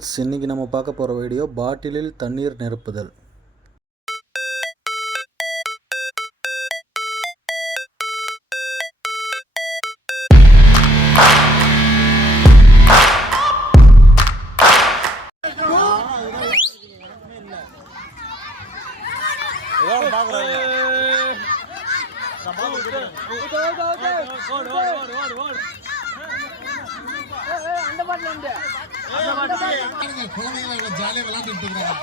Friends இன்றைக்கி நம்ம பார்க்க போகிற வீடியோ பாட்டிலில் தண்ணீர் நிரப்புதல். பாருங்க, குழந்தைங்க எவ்வளவு ஜாலியா விளையாண்டுட்டு பேரும்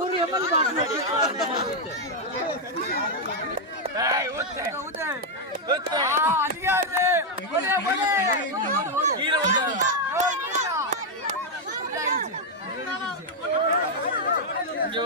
ஒரே பாட்டில் ஊத்தி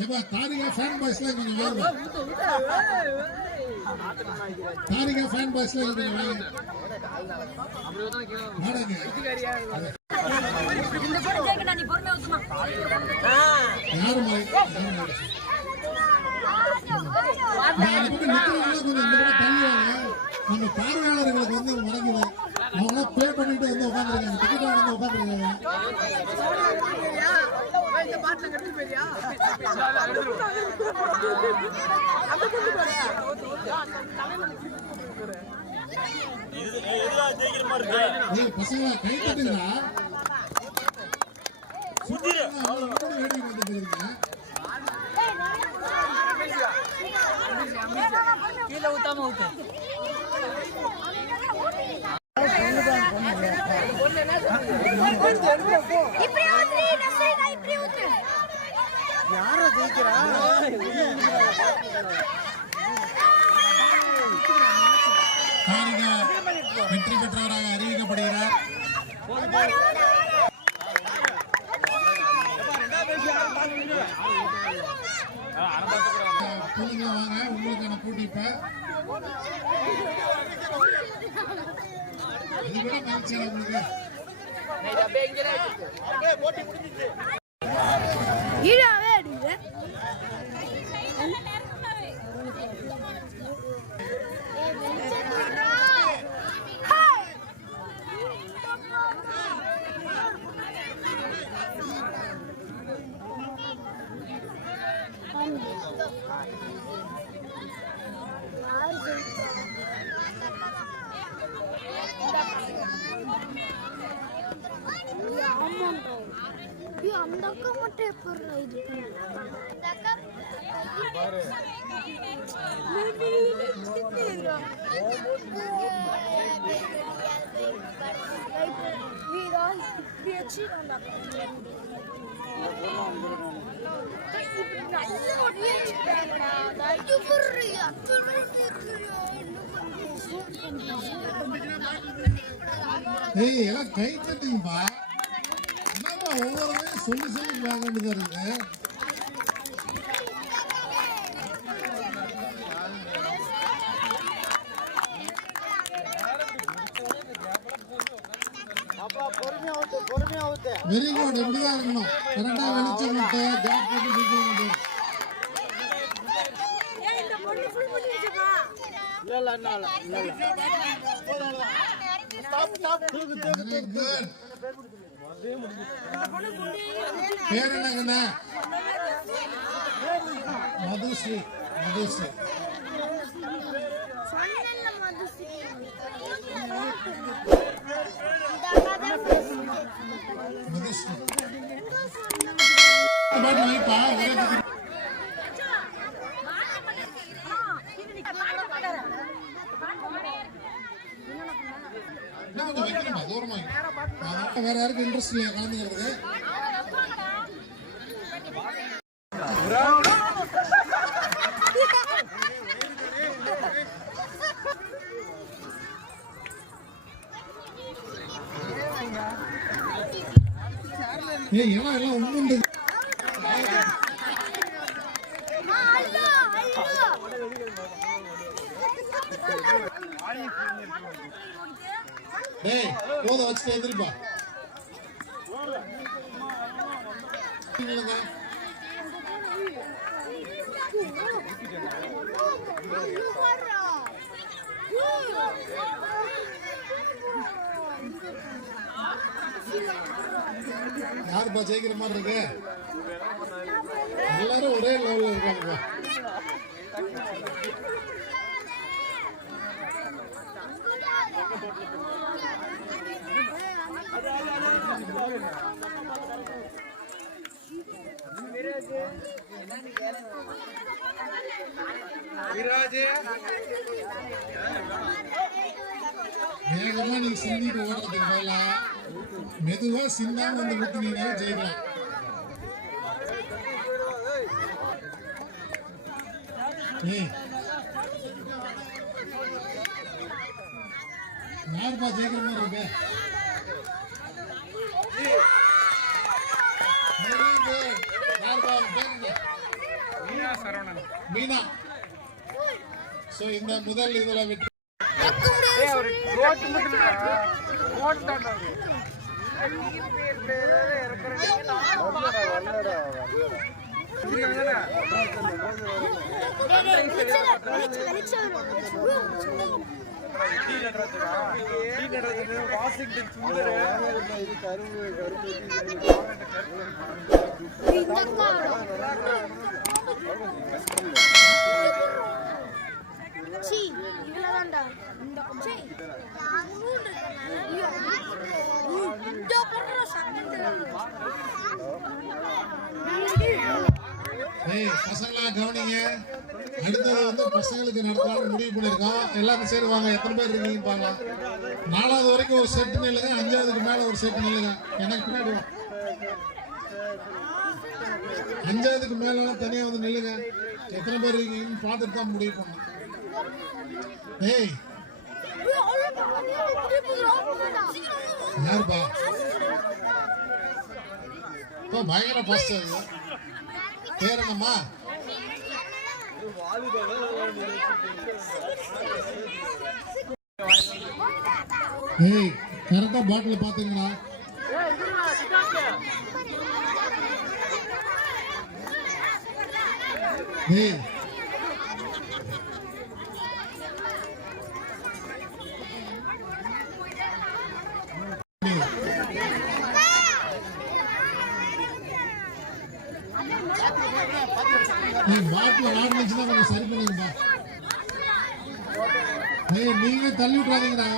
இப்ப தாரிகா ஃபேன் பாய்ஸ்ல கொஞ்சம் வாங்க. தாரிகா ஃபேன் பாய்ஸ்ல கொஞ்சம் வாடங்க இந்த நம்ம பார்வையாளர்களுக்கு வந்து முடங்குது பே பண்ணிட்டு வந்து உட்காந்துருக்காங்க. டிக்கெட் வந்து உட்காந்துருக்காங்க. ஏய் பசங்களா கை தட்டுங்களா சுத்திர வேடிக்கை வந்துட்டு இருக்கீங்க கீழே ஊத்தாம ஊத்து. இப்படி ஊத்துறீ தாரிகா வெற்றி பெற்றவராக அறிவிக்கப்படுகிறார். பிள்ளைங்க வாங்க உங்களுக்கான போட்டி இப்ப. இது கூட மகிழ்ச்சியா உங்களுக்கு? ஈழாவே அடிங்க ஆமாண்டா ஐயோ அந்த அக்கா மட்டும் எப்படி இது ஏய் எல்லாம் கை தட்டுங்கப்பா ஒவ்வொருத்தையும் சொல்லி சொல்லி வாங்க வேண்டியதா இருக்கு. Very good. இப்படிதான் இருக்கணும். கரெக்டா வெளிச்சம் விட்டு கேப் போட்டு நிற்க வேண்டும் வெரி குட். பேர் என்னங்கண்ணா மதுஸ்ரீ. மதுஸ்ரீ. மதுஸ்ரீ. ஓரமாக அதான் வேறு யாருக்கும் இன்ட்ரெஸ்ட் இல்லை கலந்துக்கிறதுக்கு? ஏன் ஏன்னா எல்லாம் ஒன்று போத வச்சுட்டு யாருப்பா ஜெயிக்கிற மாதிரி இருக்கு? எல்லாரும் ஒரே லெவல்ல you. வேகமா நீ சிந்திட்டு ஓடுறதுக்கு பதிலா மெதுவா சிந்தாம வந்து குத்தினீங்கன்னா ஜெயிக்கலாம் யாருப்பா ஜெயிக்கிற மாதிரி இருக்கு? பேர் என்ன? மீனா. சோ இந்த முதல் இதுல வெற்றி இவ்வளவுதான்டா இந்த சீ, அங்கூண்டு இருக்கனால, ஐயோ, இந்த பக்கம் சத்தம் ஏய் பசங்களா கவனிங்க. அடுத்தது வந்து பசங்களுக்கு நடத்தலாம்னு முடிவு பண்ணியிருக்கோம். எல்லாரும் சரி வாங்க. எத்தனை பேர் இருக்கீங்க பார்க்கலாம். நாலாவது வரைக்கும் ஒரு செட்டு நில்லுங்க. அஞ்சாவதுக்கு மேலே ஒரு செட்டு நில்லுங்க. எனக்கு பின்னாடி அஞ்சாவதுக்கு மேலாம் தனியாக வந்து நில்லுங்க. எத்தனை பேர் இருக்கீங்கன்னு பார்த்துட்டு தான் முடிவு பண்ணணும். ஏய் யாருப்பா? இப்போ பயங்கர ஃபாஸ்ட் அது. பேர் என்னம்மா? ஏய் கரெக்டா பாட்டில் பாத்தீங்களா ஏய் ஏய் பாட்டில் ஆடுனுச்சுன்னா கொஞ்சம் சரி பண்ணுங்கப்பா ஏய் நீங்க தள்ளி விட்றாதீங்கடா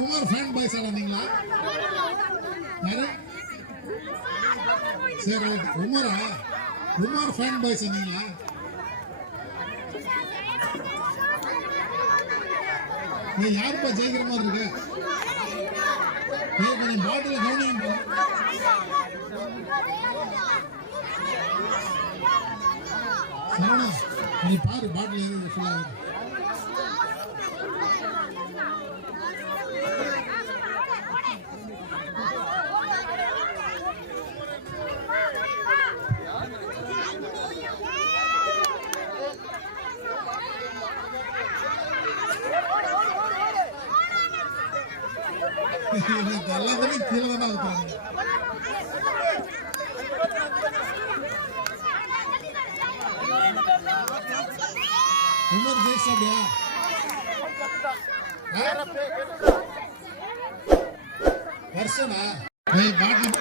எல்லாம் குமார் ஃபேன் பாய்ஸ் ஆடாதீங்களா சரி ஓகே உமரா? உமர் ஃபேன் பாய்ஸ் நீங்களா நீ யாருப்பா ஜெயிக்கிற மாதிரி இருக்கு? நீ கொஞ்சம் பாட்டில் கவனிங்க சரவணா நீ பாரு பாட்டில் எது ஃபுல்லாக ஆகுது எனக்கு எல்லாத்துமே கீழே தானே ஊற்றுறாங்க உமர் வருஷனா ஏய் பாட்டில்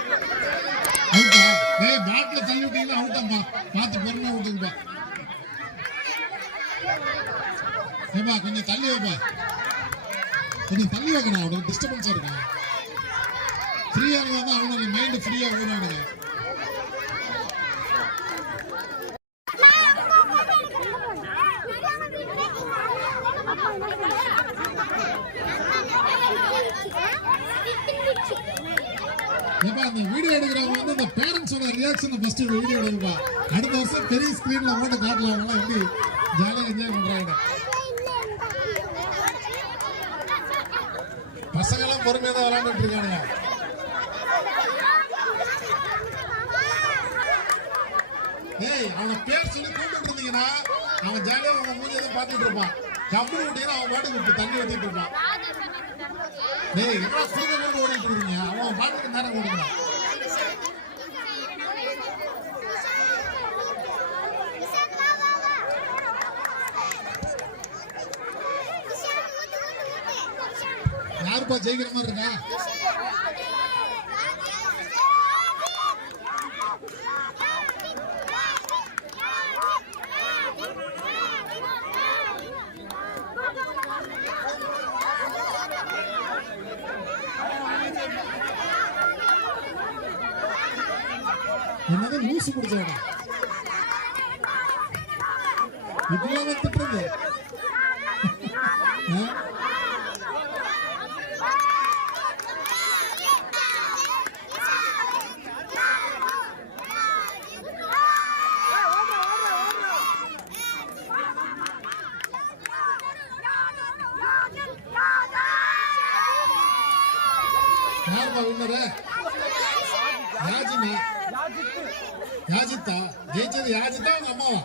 அவுட்டா ஏய் பாட்டில் தள்ளி விட்டீங்கன்னா அவுட்டாப்பா பார்த்து பொறுமையாக விட்டுங்கப்பா ஏப்பா கொஞ்சம் தள்ளி வைப்பா கொஞ்சம் தள்ளி வைக்கணும். அவனுக்கு டிஸ்டர்பன்ஸாக இருக்கணும். ஃப்ரீயாக இருந்தால் தான் அவனுக்கு மைண்டு ஃப்ரீயாக ஓடானுங்க ஏப்பா வீடியோ எடுக்கிறவங்க வந்து இந்த பேரண்ட்ஸோட ரியாக்ஷனை ஃபர்ஸ்ட் வீடியோ எடுக்கப்பா அடுத்த வருஷம் பெரிய ஸ்க்ரீனில் போட்டு காட்டலாம் எப்படி ஜாலியாக என்ஜாய் பண்ணுறாங்க பசங்க பொறுமையாக பொறுமையா தான் விளையாண்டுட்டு இருக்கானுங்க. ஏய் அவனை பேர் சொல்லி கூப்பிட்டு இருந்தீங்கன்னா அவன் ஜாலியாக அவங்க மூஞ்சி தான் பார்த்துட்டு இருப்பான். விட்டீங்கன்னா அவன் பாட்டுக்கு தண்ணி ஊத்திட்டு இருப்பான். ஏய் என்ன குடும்ப கொண்டு ஓடிட்டு இருக்கீங்க அவன் பாட்டுக்கு நேரம் கொடுக்கணும் யாருப்பா ஜெயிக்கிற மாதிரி இருக்கா? என்னது லூசு பிடிச்சவடா இப்படிலாம் திட்டுறது யாருப்பா வின்னரு யாஜினா யாஜித்தா ஜெயிச்சது யாஜித்தா உங்க அம்மாவா